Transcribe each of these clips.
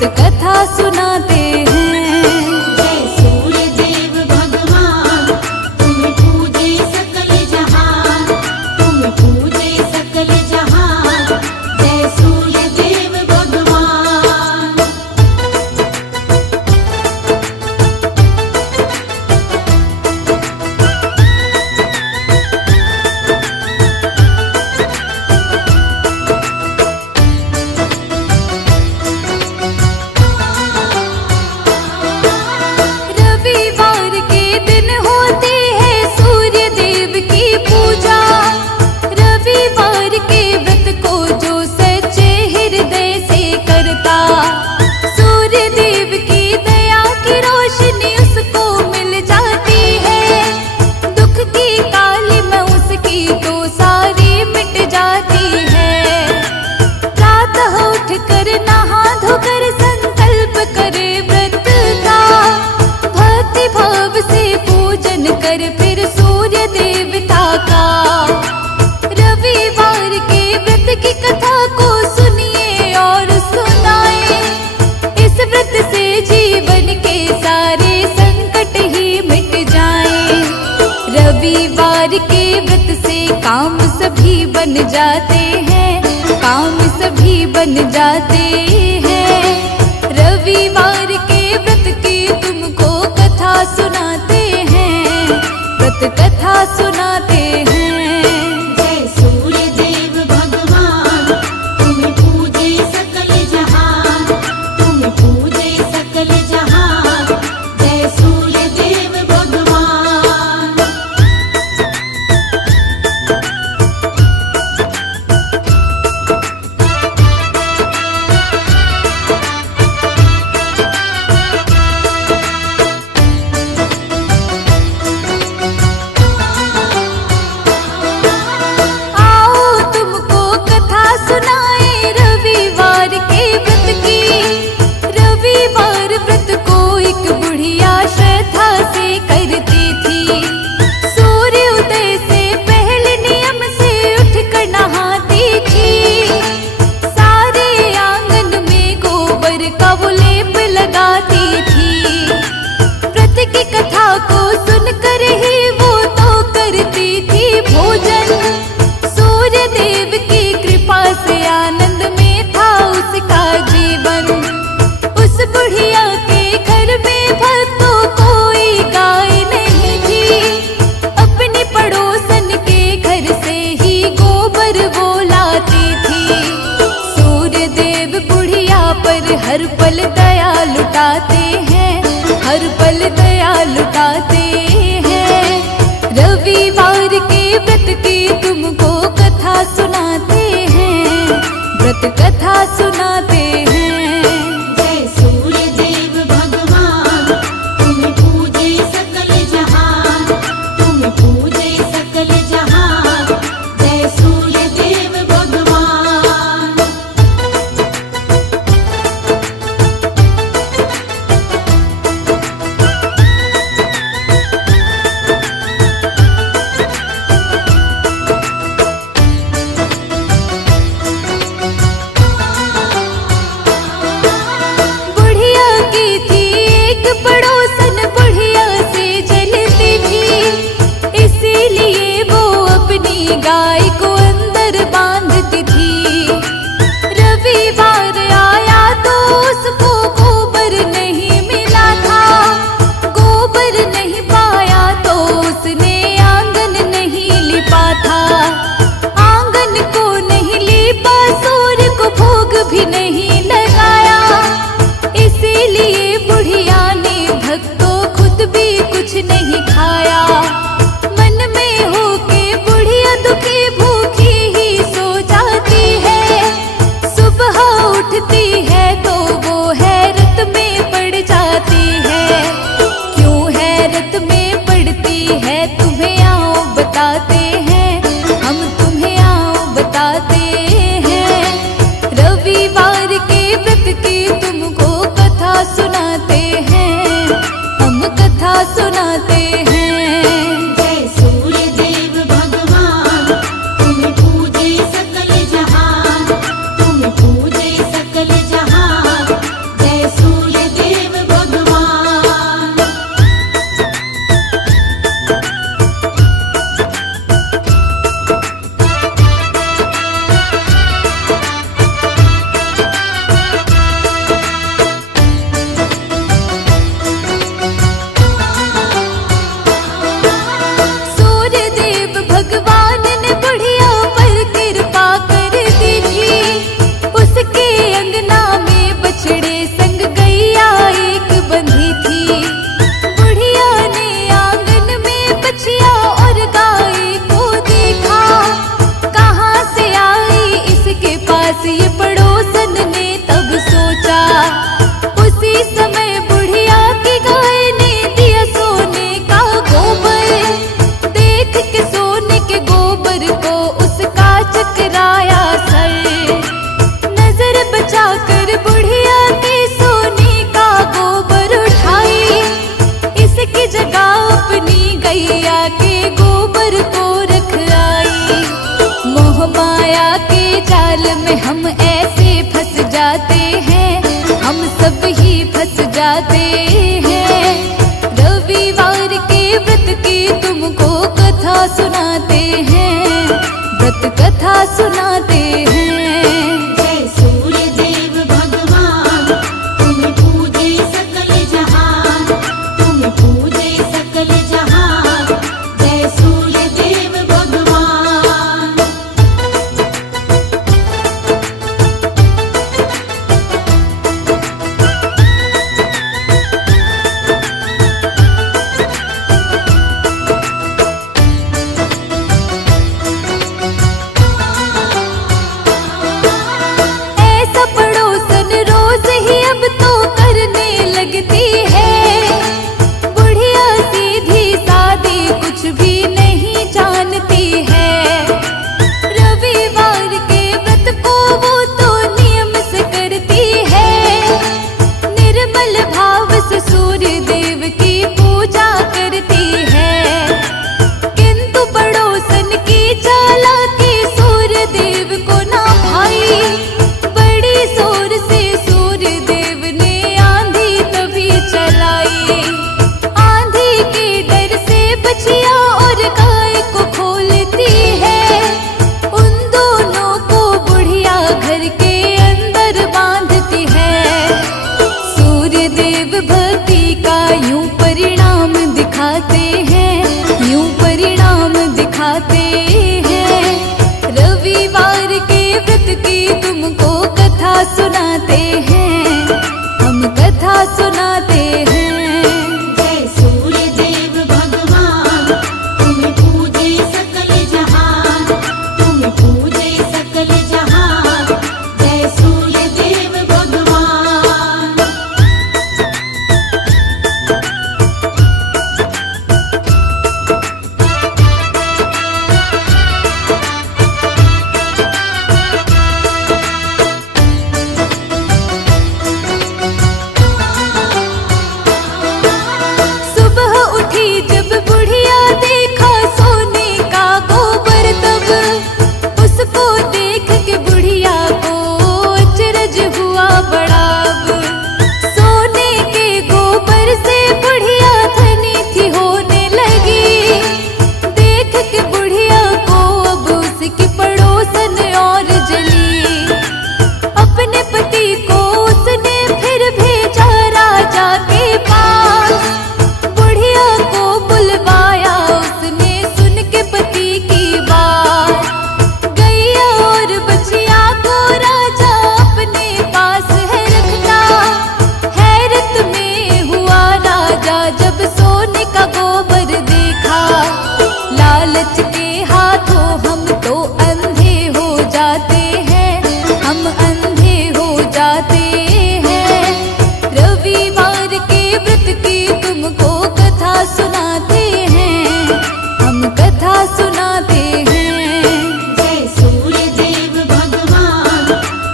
व्रत कथा सुनाते हैं। जय सूर्य देव भगवान, तुम पूजे सकल जहान, तुम पूजे सकल जहान। जय सूर्य देव भगवान। रविवार के दिन होती है सूर्य देव की पूजा। रविवार के व्रत को जो सच्चे हृदय से करता, सूर्य देव की दया की रोशनी उसको मिल जाती है। दुख की काली में उसकी तो सारी मिट जाती है। प्रातः उठ कर नहा धोकर संकल्प करे व्रत का, भक्ति भाव से पूजन कर फिर सूर्य देवता का। रविवार के व्रत की कथा को सुनिए और सुनाए। इस व्रत से जीवन के सारे संकट ही मिट जाएं। रविवार के व्रत से काम सभी बन जाते हैं, काम सभी बन जाते हैं। रविवार के व्रत की तुमको कथा सुनाते हैं, व्रत कथा सुनाते हैं। जय सूर्य देव भगवान, तुम पूजे सकल जहान, तुम पूजे सकल जहान। जय सूर्य देव भगवान। आओ तुमको कथा सुनाए रविवार के व्रत की। रविवार व्रत को एक बुढ़िया श्रद्धा से करती थी। सूर्य उदय से पहले नियम से उठकर नहाती थी। सारे आंगन में गोबर का वो लेप लगाती थी। व्रत की कथा को सुनकर ही वो तो करती थी भोजन। सूर्य देव की कृपा से आनंद में था उसका जीवन। उस बुढ़िया के घर में भक्तों कोई गाय नहीं थी। अपने पड़ोसन के घर से ही गोबर वो लाती थी। सूर्य देव बुढ़िया पर हर पल दया लुटाते हैं, हर पल दया लुटाते हैं। रविवार के व्रत की तुमको कथा सुनाते हैं, व्रत कथा सुनाते हैं। जय सूर्य देव भगवान, तुम पूजे सकल जहान, तुम पूजे सकल जहान। जय सूर्य देव भगवान। बुढ़िया की थी एक पड़ोसन, बुढ़िया से जलती थी। इसीलिए वो अपनी गाय को अंदर बांधती थी। रविवार आया तो उसको गोबर नहीं मिला था। गोबर नहीं पाया तो उसने आंगन नहीं लिपा था। आंगन को नहीं लिपा, सूर्य को भोग भी नहीं लगाया। इसीलिए बुढ़िया ने भक्तों खुद भी कुछ नहीं खाया। मन में होके बुढ़िया दुखी भूखी ही सो जाती है। सुबह उठती है तो वो हैरत में पड़ जाती है। क्यों हैरत में पड़ती है तुम्हें आओ बताते हैं, हम तुम्हें आओ बताते हैं। रविवार के व्रत की तुमको कथा सुनाते हैं, हम कथा सुनाते हैं। जय सूर्य देव भगवान, तुम पूजे सकल जहान, तुम पूजे सकल जहान। सुनाते हैं। जय सूर्य देव भगवान, तुम्हें पूजे सकल जहान, तुम्हें पूजे सकल जहान। जय सूर्य देव भगवान। ऐसा पड़ोसन रोज ही अब तो करने लगती है। बुढ़िया सीधी सादी कुछ भी नहीं जानती है। रविवार के व्रत को वो तो नियम से करती है। निर्मल भाव से सूर्य देव की पूजा करती है। किंतु पड़ोसन की चालाकी सूर्य देव को ना भाई। बड़ी जोर से सूर्य देव ने आंधी तभी चलाई। आंधी के डर से बछिया और गाय को खोलती है। उन दोनों को बुढ़िया घर के अंदर बांधती है। सूर्य देव भक्ति का यूं परिणाम दिखाते हैं, यूं परिणाम दिखाते हैं। रविवार के व्रत की तुमको कथा सुनाते हैं, हम कथा सुनाते हैं। जय सूर्य देव भगवान, तुम्हें पूजे सकल जहान, तुम्हें पूजे सकल जहान। जय सूर्य देव भगवान। सुबह उठी जब बुढ़िया देखा सोने का गोबर, तब उसको देख के बुढ़िया को अचरज हुआ बड़ा। अब सोने के गोबर से बुढ़िया धनी थी होने लगी। देख के बुढ़िया को अब उसकी पड़ोसन और जली। अपने पति को उसने फिर भेजा राजा के पास। बुढ़िया को बुलवाया उसने सुन के पति की बात। गैया और बछिया को राजा अपने पास है रखता। हैरत में हुआ राजा जब सोने का गोबर देखा। लालच के हाथों हम तो अंधे हो जाते हैं, हम अंधे हो जाते हैं। रविवार के व्रत की तुमको कथा सुनाते हैं, हम कथा सुनाते हैं। जय सूर्य देव भगवान,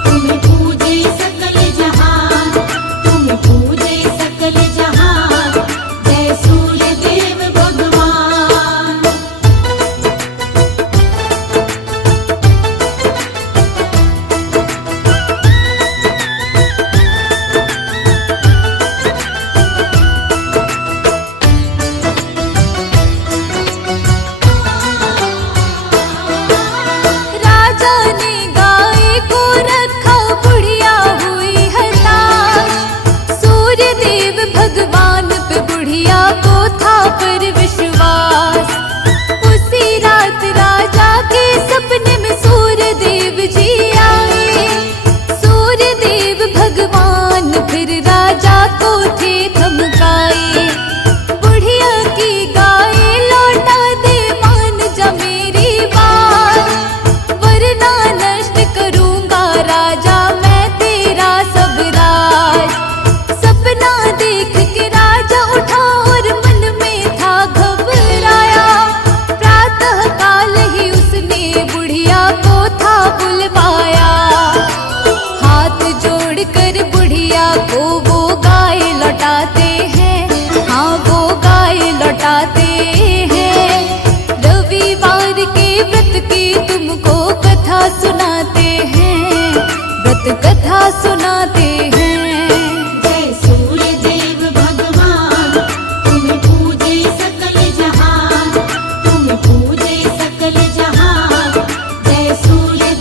तुम्हें पूजे सकल जहान, तुम्हें पूजे सकल जहान। जय सूर्य देव भगवान। राजा ने गाय को रखा, बुढ़िया हुई हताश। सूर्य देव भगवान पे बुढ़िया को था पर विश्वास। उसी रात राजा के सपने में सूर्य देव जी आए। सूर्य देव भगवान फिर राजा को थे धमकाए। बुढ़िया की गाय लौटा दे, मान जा मेरी बात। वरना नष्ट करूंगा राजा मैं तेरा सब राज। सपना देख के राजा उठा और मन में था घबराया। प्रातः काल ही उसने बुढ़िया को था बुलवाया। हाथ जोड़कर बुढ़िया को वो गाय लौटाते हैं, हाँ वो गाय लौटाते हैं। रविवार के व्रत की तुमको कथा सुनाते हैं, व्रत कथा सुनाते हैं। जय सूर्य देव भगवान, तुम्हें पूजे सकल जहान, तुम्हें पूजे सकल जहान। जय सूर्य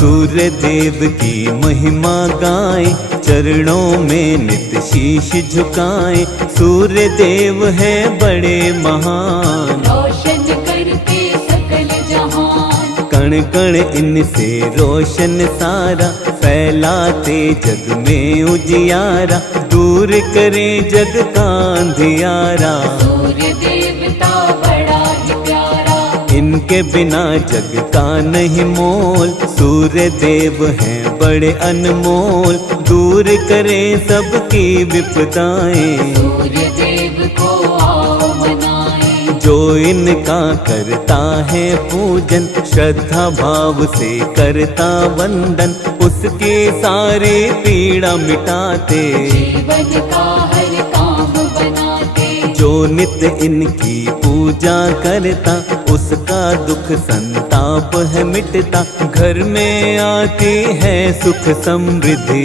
सूर्य देव की महिमा गाएं, चरणों में नित शीश झुकाएं। सूर्य देव है बड़े महान, रोशन करते सकल जहान। कण कण इनसे रोशन सारा, फैलाते जग में उजियारा। दूर करे जग का अंधियारा, सूर्य देवता बड़ा ही प्यारा। इनके बिना जग का नहीं मोल। सूर्य देव हैं बड़े अनमोल, दूर करे सबकी विपदाएं। सूर्य देव को आओ मनाएं, जो इनका करता है पूजन, श्रद्धा भाव से करता वंदन। उसकी सारी पीड़ा मिटाते, जीवन का हर काम बनाते। जो नित्य इनकी पूजा करता, उसका दुख संताप है मिटता। घर में आती है सुख समृद्धि,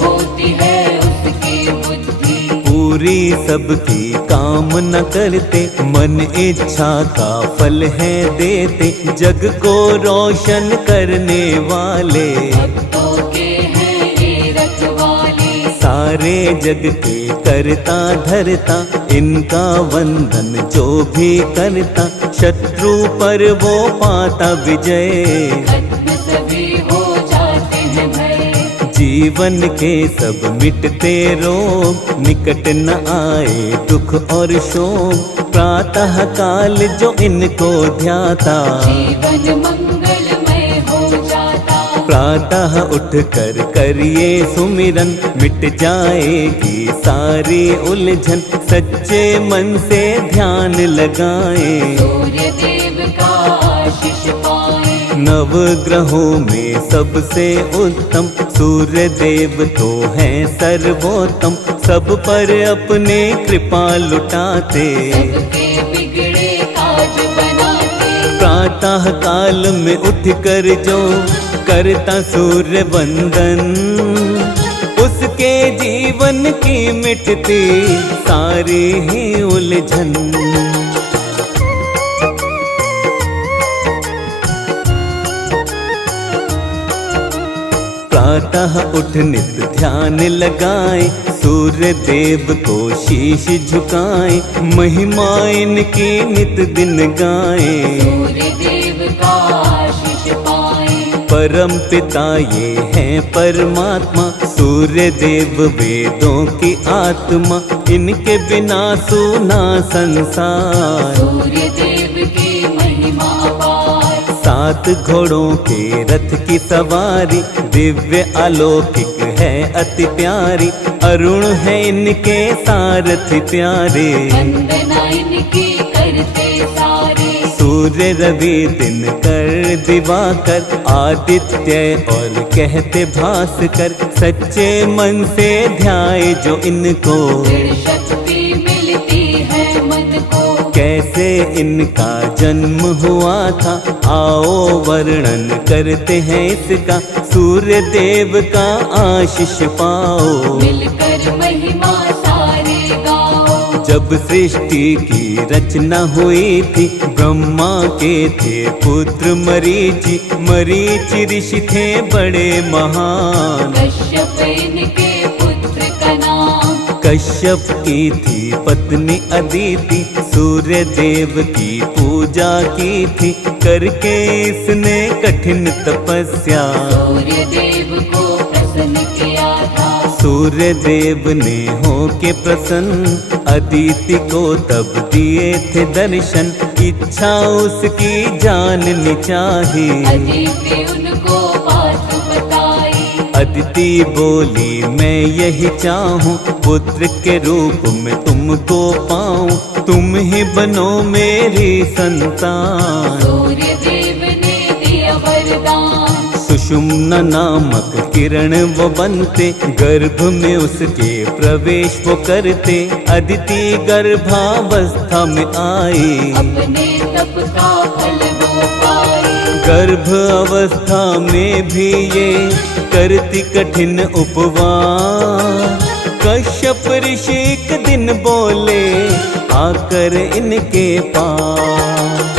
होती है उसकी बुद्धि। पूरी सबकी कामना करते, मन इच्छा का फल है देते। जग को रोशन करने वाले, भक्तों के हैं ये रखवाले। सारे जग के करता धरता। इनका वंदन जो भी करता, शत्रु पर वो पाता विजय। खत्म सभी हो जाते हैं भय, जीवन के सब मिटते रोग, निकट न आए दुख और शोक। प्रातः काल जो इनको ध्याता, जीवन मंगलमय हो जाता। प्रातः उठ कर करिए सुमिरन, मिट जाएगी सारी उलझन। सच्चे मन से ध्यान लगाएं, सूर्य देव का आशीष पाए। नव ग्रहों में सबसे उत्तम, सूर्य देव तो हैं सर्वोत्तम। सब पर अपने कृपा लुटाते, सबके बिगड़े काज बनाते। प्रातः काल में उठ कर जो करता सूर्य वंदन, उसके जीवन की मिटती सारी ही उलझन। प्रातः उठ नित ध्यान लगाए, सूर्य देव को शीश झुकाए। महिमा इनकी नित दिन गाए, सूर्य देव का आशीष पाए। परम पिता ये हैं परमात्मा, सूर्य देव वेदों की आत्मा। इनके बिना सूना संसार, सूर्य देव की महिमा अपार। 7 घोड़ों के रथ की सवारी, दिव्य अलौकिक है अति प्यारी। अरुण है इनके सारथी प्यारे, वंदना इनकी करते सारे। सूर्य रवि दिन कर दिवाकर, आदित्य और कहते भास्कर। सच्चे मन से ध्याए जो इनको, दृढ़ शक्ति मिलती है मन को। कैसे इनका जन्म हुआ था, आओ वर्णन करते हैं इसका। सूर्य देव का आशीष पाओ, मिलकर महिमा सारे गाओ। जब सृष्टि की रचना हुई थी, ब्रह्मा के थे पुत्र मरीचि। मरीचि ऋषि थे बड़े महान, कश्यप इनके पुत्र का नाम। कश्यप की थी पत्नी अदिति, सूर्य देव की पूजा की थी। करके इसने कठिन तपस्या, सूर्य देव को प्रसन्न किया था। सूर्य देव ने होके प्रसन्न, अदिति को तब दिए थे दर्शन। इच्छा उसकी जाननी चाहिए, अदिति उनको बात बताई। अदिति बोली मैं यही चाहूँ, पुत्र के रूप में तुमको पाऊँ। तुम ही बनो मेरी संतान, सूर्य देव ने दिया वरदान। सुषुम्ना नामक किरण वो बनते, गर्भ में उसके प्रवेश वो करते। अदिति गर्भावस्था में आई, अपने तप का फल वो पाए। गर्भ अवस्था में भी ये करती कठिन उपवास। कश्यप ऋषि एक दिन बोले आकर इनके पास,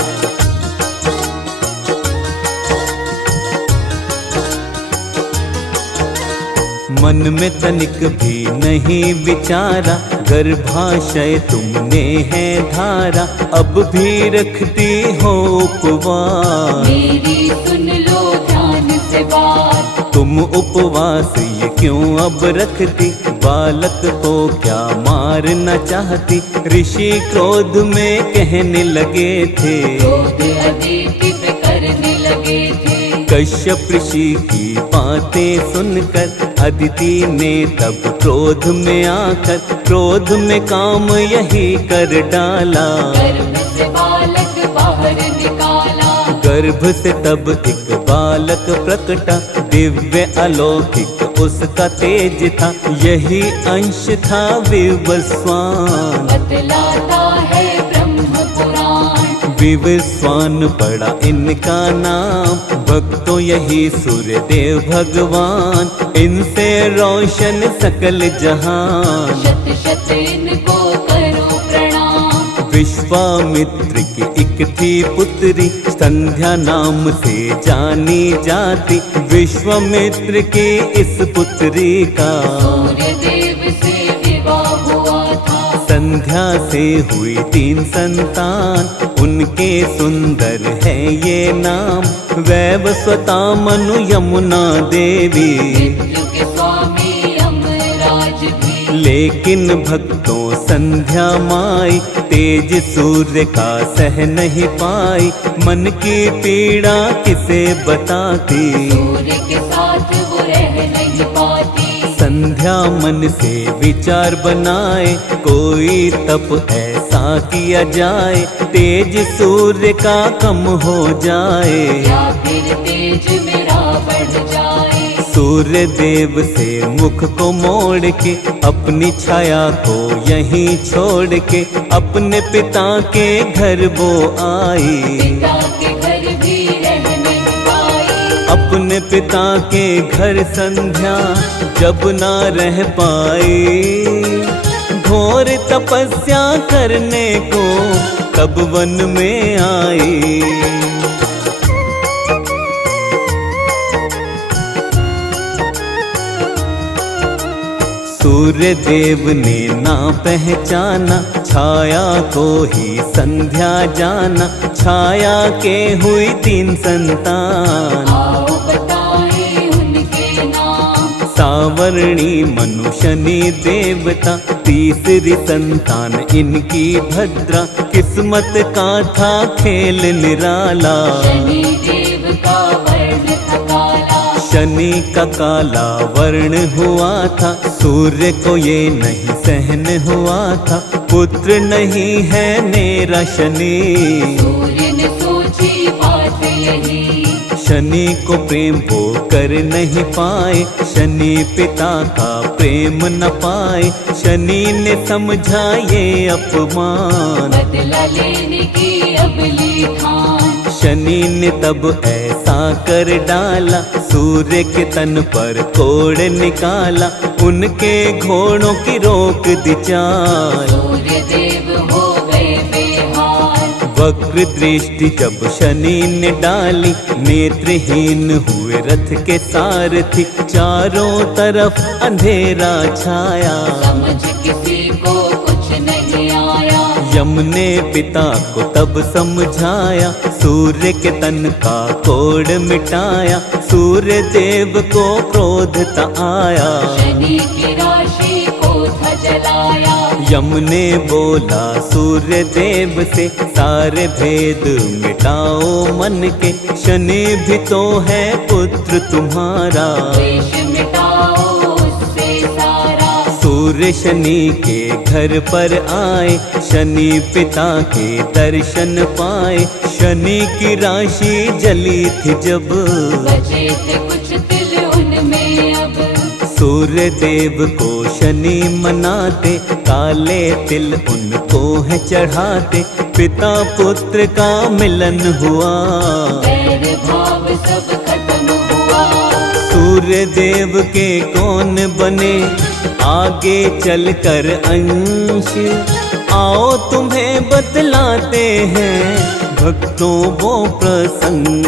मन में तनिक भी नहीं विचारा, गर्भाशय तुमने है धारा, अब भी रखती हो उपवास। मेरी सुन लो ध्यान से बात, तुम उपवास ये क्यों अब रखती, बालक को क्या मारना चाहती। ऋषि क्रोध में कहने लगे थे, क्रोध अदिति पे करने लगे थे। कश्यप ऋषि की बातें सुनकर अदिति ने तब क्रोध में आकर, क्रोध में काम यही कर डाला। गर्भ से बालक बाहर निकाला, गर्भ से तब एक बालक प्रकटा, दिव्य अलौकिक उसका तेज था, यही अंश था विवस्वान। बतलाता है ब्रह्म पुराण, विवस्वान पड़ा इनका नाम, भक्तों यही सूर्य देव भगवान, इनसे रोशन सकल जहान। शत शत इनको करो प्रणाम। विश्वामित्र की एक थी पुत्री, संध्या नाम से जानी जाती, विश्वामित्र की इस पुत्री का सूर्य देव से विवाह हुआ था। संध्या से हुई 3 संतान, उनके सुंदर है ये नाम, वैवस्वता मनु यमुना देवी। मृत्यु के स्वामी यमराज भी, लेकिन भक्तों संध्या माई, तेज सूर्य का सह नहीं पाई, मन की पीड़ा किसे बताती। सूर्य के साथ वो रह नहीं पाती। संध्या मन से विचार बनाए, कोई तप ऐसा किया जाए, तेज सूर्य का कम हो जाए, या फिर तेज मेरा बढ़ जाए। सूर्य देव से मुख को मोड़ के, अपनी छाया को यहीं छोड़ के, अपने पिता के घर वो आई। पिता के घर भी रह नहीं पाई। अपने पिता के घर संध्या जब ना रह पाई, घोर तपस्या करने को तब वन में आई। सूर्य देव ने ना पहचाना, छाया को ही संध्या जाना, छाया के हुई 3 संतान। आओ बताएं उनके नाम, सावर्णी मनु शनि देवता, तीसरी संतान इनकी भद्रा, किस्मत का था खेल निराला। शनि देव का वर्ण था काला, शनि का काला वर्ण हुआ था, सूर्य को ये नहीं सहन हुआ था, पुत्र नहीं है मेरा शनि। सूर्य ने सोची बात यही, शनि को प्रेम वो कर नहीं पाए, शनि पिता का प्रेम न पाए, शनि ने समझा ये अपमान। बदला लेने की अब ली ठान। शनि ने तब ऐसा कर डाला, सूर्य के तन पर कोड़ निकाला, उनके घोड़ों की रोक दी चाल। सूर्य देव हो गए बेहाल, वक्र दृष्टि जब शनि ने डाली, नेत्रहीन हुए रथ के सारथी, चारों तरफ अंधेरा छाया। समझ किसी को कुछ नहीं आया। यम ने पिता को तब समझाया, सूर्य के तन का कोड़ मिटाया, सूर्य देव को क्रोध ता आया। शनि की राशि को था जलाया, यम ने बोला सूर्य देव से, सारे भेद मिटाओ मन के, शनि भी तो है पुत्र तुम्हारा। द्वेष मिटाओ उससे सारा। सूर्य शनि के घर पर आए, शनि पिता के दर्शन पाए, शनि की राशि जली थी जब, बचे थे कुछ तिल उनमें अब। सूर्य देव को शनि मनाते, काले तिल उनको है चढ़ाते, पिता पुत्र का मिलन हुआ, बैर भाव सब खत्म हुआ। सूर्य देव के कौन बने आगे चलकर अंश, आओ तुम्हें बतलाते हैं भक्तों वो प्रसंग।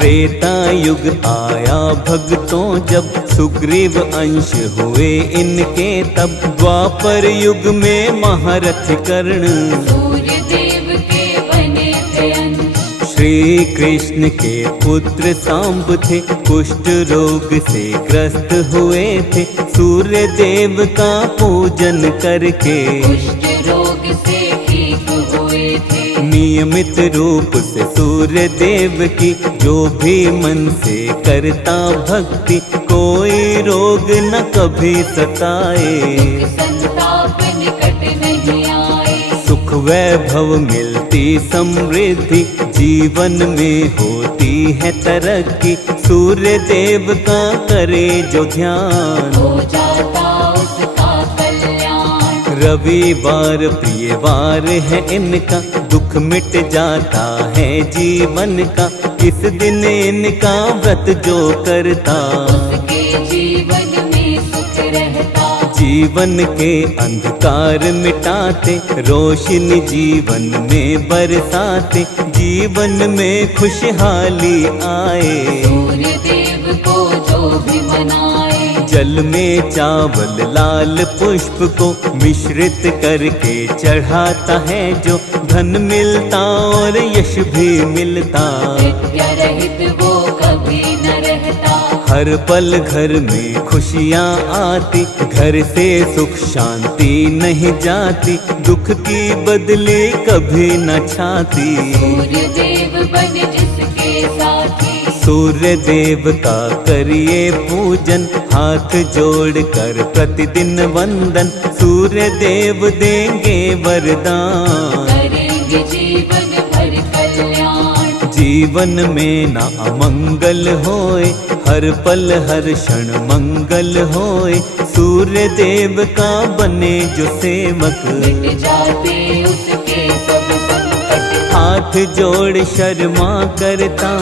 त्रेता युग आया भक्तों जब, सुग्रीव अंश हुए इनके तब। द्वापर युग में महारथ कर्ण, सूर्य देव के बने थे अंश। श्री कृष्ण के पुत्र सांब थे, कुष्ठ रोग से ग्रस्त हुए थे। सूर्य देव का पूजन करके कुष्ठ रोग से ठीक हुए थे। नियमित रूप से सूर्य देव की जो भी मन से करता भक्ति, कोई रोग न कभी सताए। संताप निकट नहीं आए। सुख वैभव मिलती समृद्धि, जीवन में होती है तरक्की। सूर्य देव का करे जो ध्यान, हो जाता उसका कल्याण। रविवार प्रिय वार है इनका, दुख मिट जाता है जीवन का। इस दिन इनका व्रत जो करता, उसके जीवन में सुख रहता। जीवन के अंधकार मिटाते, रोशनी जीवन में बरसाते। जीवन में खुशहाली आए, सूर्य देव को जो भी मनाए। जल में चावल लाल पुष्प को मिश्रित करके चढ़ाता है जो, धन मिलता और यश भी मिलता। नित्य रहित वो कभी न रहता। हर पल घर में खुशियाँ आती, घर से सुख शांति नहीं जाती। दुख की बदले कभी न छाती, सूर्य देव बन जिसके साथी। सूर्य देव का करिए पूजन, हाथ जोड़ कर प्रतिदिन वंदन। सूर्य देव देंगे वरदान, करेंगे जीवन भर कल्याण। जीवन में न अमंगल होए, हर पल हर क्षण मंगल होए। सूर्य देव का बने जो सेवक, मिट जाते उसके सब संकट। हाथ जोड़ शर्मा करता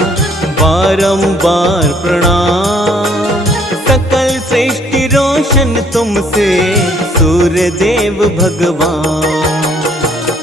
बारंबार प्रणाम। सकल सृष्टि रोशन तुमसे, सूर्य देव भगवान।